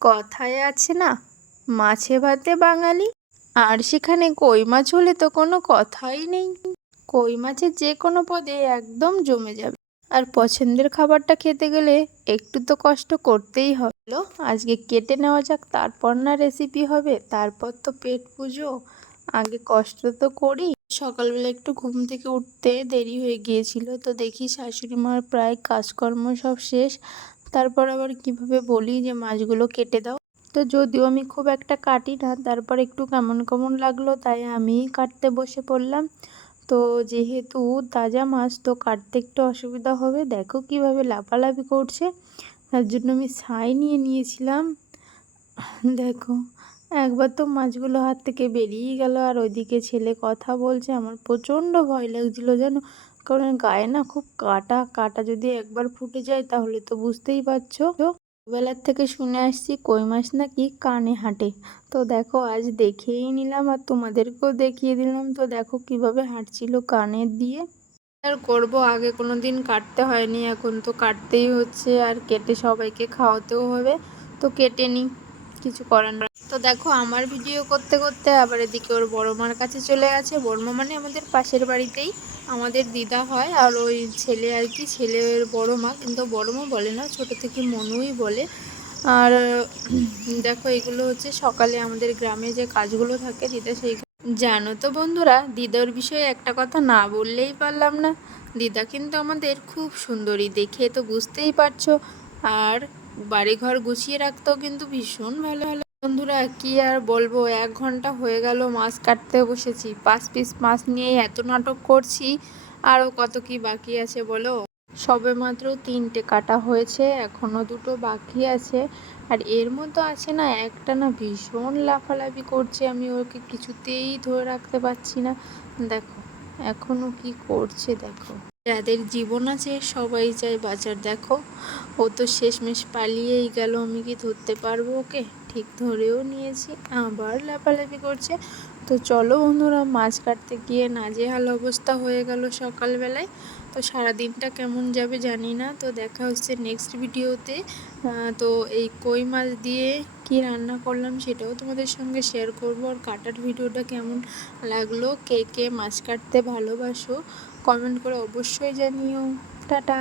কথায় আছে না, মাছে ভাতে বাঙালি। আর সেখানে কই মাছ হলে তো কোনো কথাই নেই। কই মাছের যে কোনো পদে একদম জমে যাবে। আর পছন্দের খাবারটা খেতে গেলে একটু তো কষ্ট করতেই হলো। আজকে কেটে নেওয়া যাক, তারপর না রেসিপি হবে, তারপর তো পেট পুজো। আগে কষ্ট তো করি। সকালবেলা একটু ঘুম থেকে উঠতে দেরি হয়ে গিয়েছিল, তো দেখি শাশুড়ি মার প্রায় কাজকর্ম সব শেষ। তারপর আবার কিভাবে বলি যে মাছগুলো কেটে দাও। তো যদিও আমি খুব একটা কাটি না, তারপর একটু কেমন কেমন লাগলো তাই আমিই কাটতে বসে পড়লাম। তো যেহেতু তাজা মাছ, তো কাটতে একটু অসুবিধা হবে। দেখো কিভাবে লাফালাফি করছে, তার জন্য আমি ছাই নিয়ে নিয়েছিলাম। দেখো একবার তো মাছগুলো হাত থেকে বেরিয়ে গেল, আর ওইদিকে ছেলে কথা বলছে। আমার প্রচণ্ড ভয় লাগছিল জানো, কারণ গায়ে না খুব কাটা কাটা, যদি একবার ফুটে যায় তাহলে তো বুঝতেই পারছো। ছোটবেলার থেকে শুনে আসছি কই মাছ নাকি কানে হাঁটে। তো দেখো আজ দেখেই নিলাম আর তোমাদেরকেও দেখিয়ে দিলাম। তো দেখো কিভাবে হাঁটছিল কানের দিয়ে। আর করব, আগে কোনো দিন কাটতে হয়নি, এখন তো কাটতেই হচ্ছে, আর কেটে সবাইকে খাওয়াতেও হবে। তো কেটে নিই, কিছু করার না। তো দেখো আমার ভিডিও করতে করতে আবার এদিকে ওর বড় মার কাছে চলে গেছে। বড়মা মানে আমাদের পাশের বাড়িতেই আমাদের দিদা হয়, আর ওই ছেলে আর কি, ছেলের বড় মা, কিন্তু বড় মা বলে না, ছোট থেকে মনুই বলে। আর দেখো এগুলো হচ্ছে সকালে আমাদের গ্রামে যে কাজগুলো থাকে দিদা সেই। জানো তো বন্ধুরা, দিদার বিষয়ে একটা কথা না বললেই পারলাম না। দিদা কিন্তু আমাদের খুব সুন্দরী, দেখে তো বুঝতেই পারছো। আর বাড়িঘর গুছিয়ে রাখতেও কিন্তু ভীষণ ভালো ভালো। বন্ধুরা কি আর বলবো, 1 ঘন্টা হয়ে গেল মাছ কাটতে বসেছি, 5 পিস মাছ নিয়ে এত নাটক করছি। আরও কত কি বাকি আছে বলো। সবে মাত্র 3টে কাটা হয়েছে, এখনো 2টো বাকি আছে। আর এর মধ্যে আছে না, একটা না ভীষণ লাফালাফি করছে, আমি ওকে কিছুতেই ধরে রাখতে পারছি না। দেখো এখনো কি করছে দেখো। যাদের জীবন আছে সবাই চায় বাঁচার। দেখো ও তো শেষমেশ পালিয়েই গেল, আমি কি ধরতে পারবো ওকে? ঠিক ধরেও নিয়েছি, আবার লাফালাফি করছে। তো চলো বন্ধুরা, মাছ কাটতে গিয়ে নাজেহাল অবস্থা হয়ে গেল সকালবেলায়। তো সারাদিনটা কেমন যাবে জানি না। তো দেখা হচ্ছে নেক্সট ভিডিওতে। তো এই কই মাছ দিয়ে কি রান্না করলাম সেটাও তোমাদের সঙ্গে শেয়ার করব। আর কাটার ভিডিওটা কেমন লাগলো, কে কে মাছ কাটতে ভালোবাসো, কমেন্ট করে অবশ্যই জানিও। টাটা।